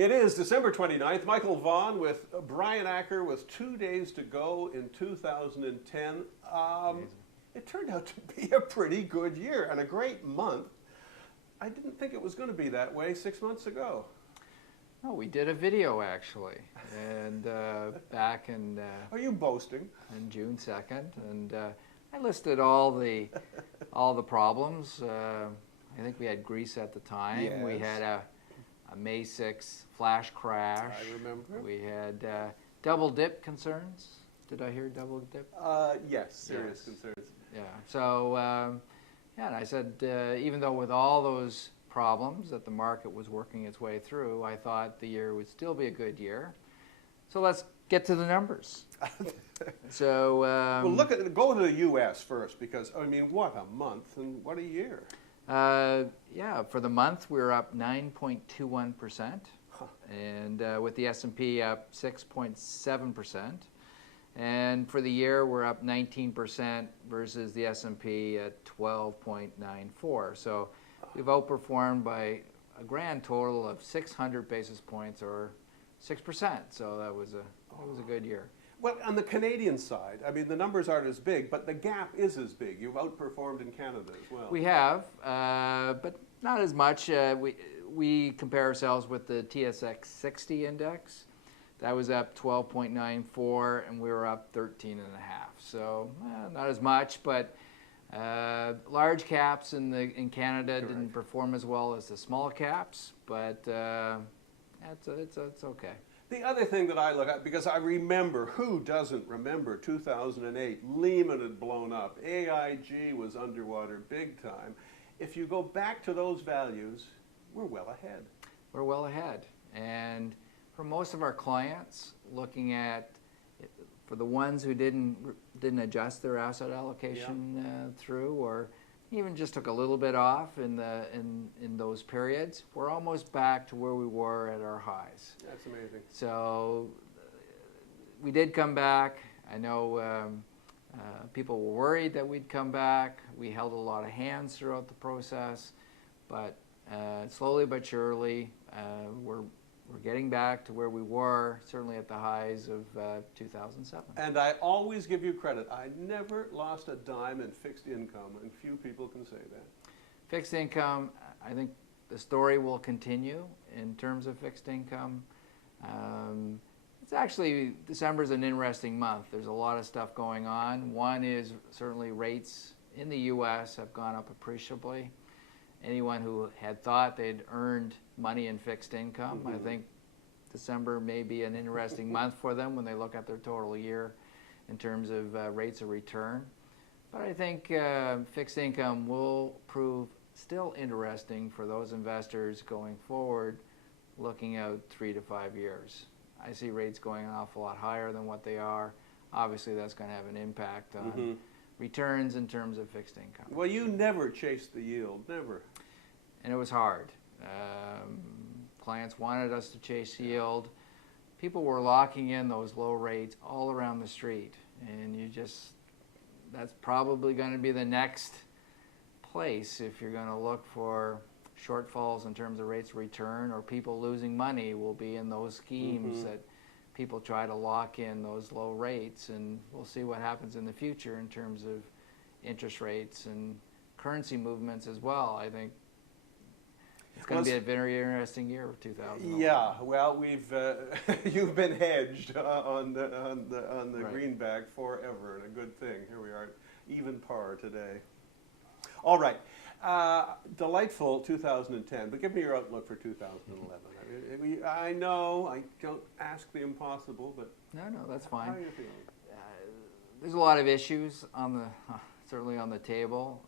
It is December 29th. Michael Vaughn with Brian Acker with 2 days to go in 2010. It turned out to be a pretty good year and a great month. I didn't think it was going to be that way 6 months ago. No, we did a video actually, and back in. Are you boasting? On June 2nd, and I listed all the problems. I think we had Greece at the time. Yes. We had a May 6th flash crash. I remember. We had double dip concerns. Did I hear double dip? Yes, serious concerns. Yeah. So yeah, and I said even though with all those problems that the market was working its way through, I thought the year would still be a good year. So let's get to the numbers. So well, go to the U.S. first, because I mean, what a month and what a year. Yeah, for the month we were up 9.21%, and with the S&P up 6.7%, and for the year we're up 19% versus the S&P at 12.94. So we've outperformed by a grand total of 600 basis points, or 6%. So that was a good year. Well, on the Canadian side, I mean, the numbers aren't as big, but the gap is as big. You've outperformed in Canada as well. We have, but not as much. We compare ourselves with the TSX 60 index. That was up 12.94, and we were up 13.5. So not as much, but large caps in Canada didn't perform as well as the small caps, but it's okay. The other thing that I look at, because I remember, who doesn't remember 2008, Lehman had blown up, AIG was underwater big time. If you go back to those values, we're well ahead. We're well ahead. And for most of our clients, looking at, for the ones who didn't adjust their asset allocation through, or even just took a little bit off in those periods, we're almost back to where we were at our highs. That's amazing. So we did come back. I know people were worried that we'd come back. We held a lot of hands throughout the process, but slowly but surely we're getting back to where we were, certainly at the highs of 2007. And I always give you credit. I never lost a dime in fixed income, and few people can say that. Fixed income, I think the story will continue in terms of fixed income. It's actually, December's an interesting month. There's a lot of stuff going on. One is certainly rates in the U.S. have gone up appreciably. Anyone who had thought they'd earned money in fixed income, I think December may be an interesting month for them when they look at their total year in terms of rates of return. But I think fixed income will prove still interesting for those investors going forward, looking out 3 to 5 years. I see rates going an awful lot higher than what they are. Obviously, that's going to have an impact on returns in terms of fixed income. Well, you never chased the yield, never. And it was hard. Clients wanted us to chase yield. People were locking in those low rates all around the street, and that's probably going to be the next place if you're going to look for shortfalls in terms of rates of return, or people losing money will be in those schemes that people try to lock in those low rates, and we'll see what happens in the future in terms of interest rates and currency movements as well. I think it's going to be a very interesting year of 2011. Yeah, well, we've you've been hedged on the greenback forever, and a good thing. Here we are, even par today. All right, delightful 2010. But give me your outlook for 2011. I know I don't ask the impossible, but no, that's fine. How are you feeling? There's a lot of issues certainly on the table.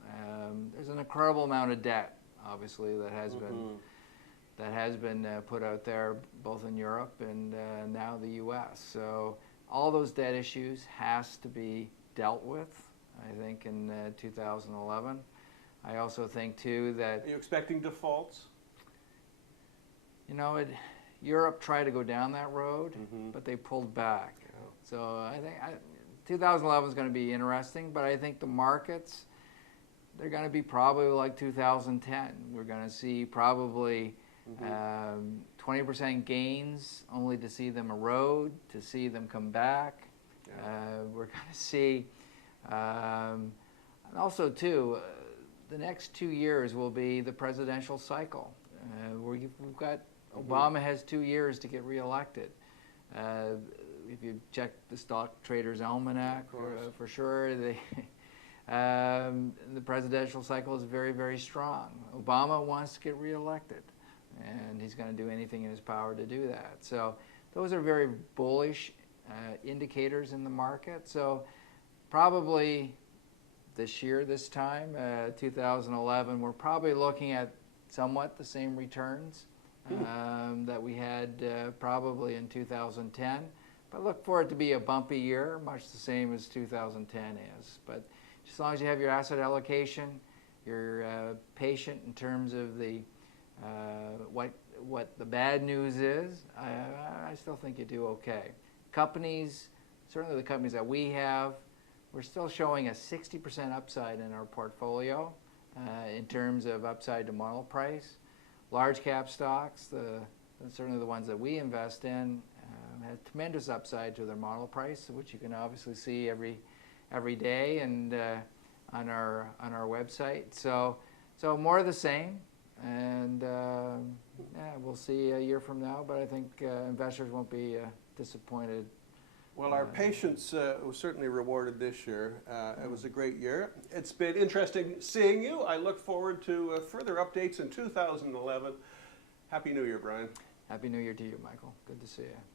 There's an incredible amount of debt, obviously, that has been put out there, both in Europe and now the U.S. So all those debt issues has to be dealt with, I think, in 2011. I also think too that. Are you expecting defaults? You know, Europe tried to go down that road, but they pulled back. Oh. So I think 2011 is going to be interesting, but I think the markets, they're going to be probably like 2010. We're going to see probably 20% gains only to see them erode, to see them come back. Yeah. We're going to see, and also too, the next 2 years will be the presidential cycle. We've got, Obama has 2 years to get reelected. If you check the Stock Traders Almanac, for sure, the presidential cycle is very, very strong. Obama wants to get reelected, and he's going to do anything in his power to do that. So those are very bullish indicators in the market. So probably this year, this time, 2011, we're probably looking at somewhat the same returns that we had probably in 2010. But look for it to be a bumpy year, much the same as 2010 is. But as long as you have your asset allocation, you're patient in terms of the what the bad news is, I still think you do okay. Companies, certainly the companies that we have, we're still showing a 60% upside in our portfolio in terms of upside to model price. Large cap stocks, certainly the ones that we invest in, have tremendous upside to their model price, which you can obviously see every day and on our website. So more of the same, and yeah, we'll see a year from now. But I think investors won't be disappointed. Well, our patience was certainly rewarded this year. It was a great year. It's been interesting seeing you. I look forward to further updates in 2011. Happy New Year, Brian. Happy New Year to you, Michael. Good to see you.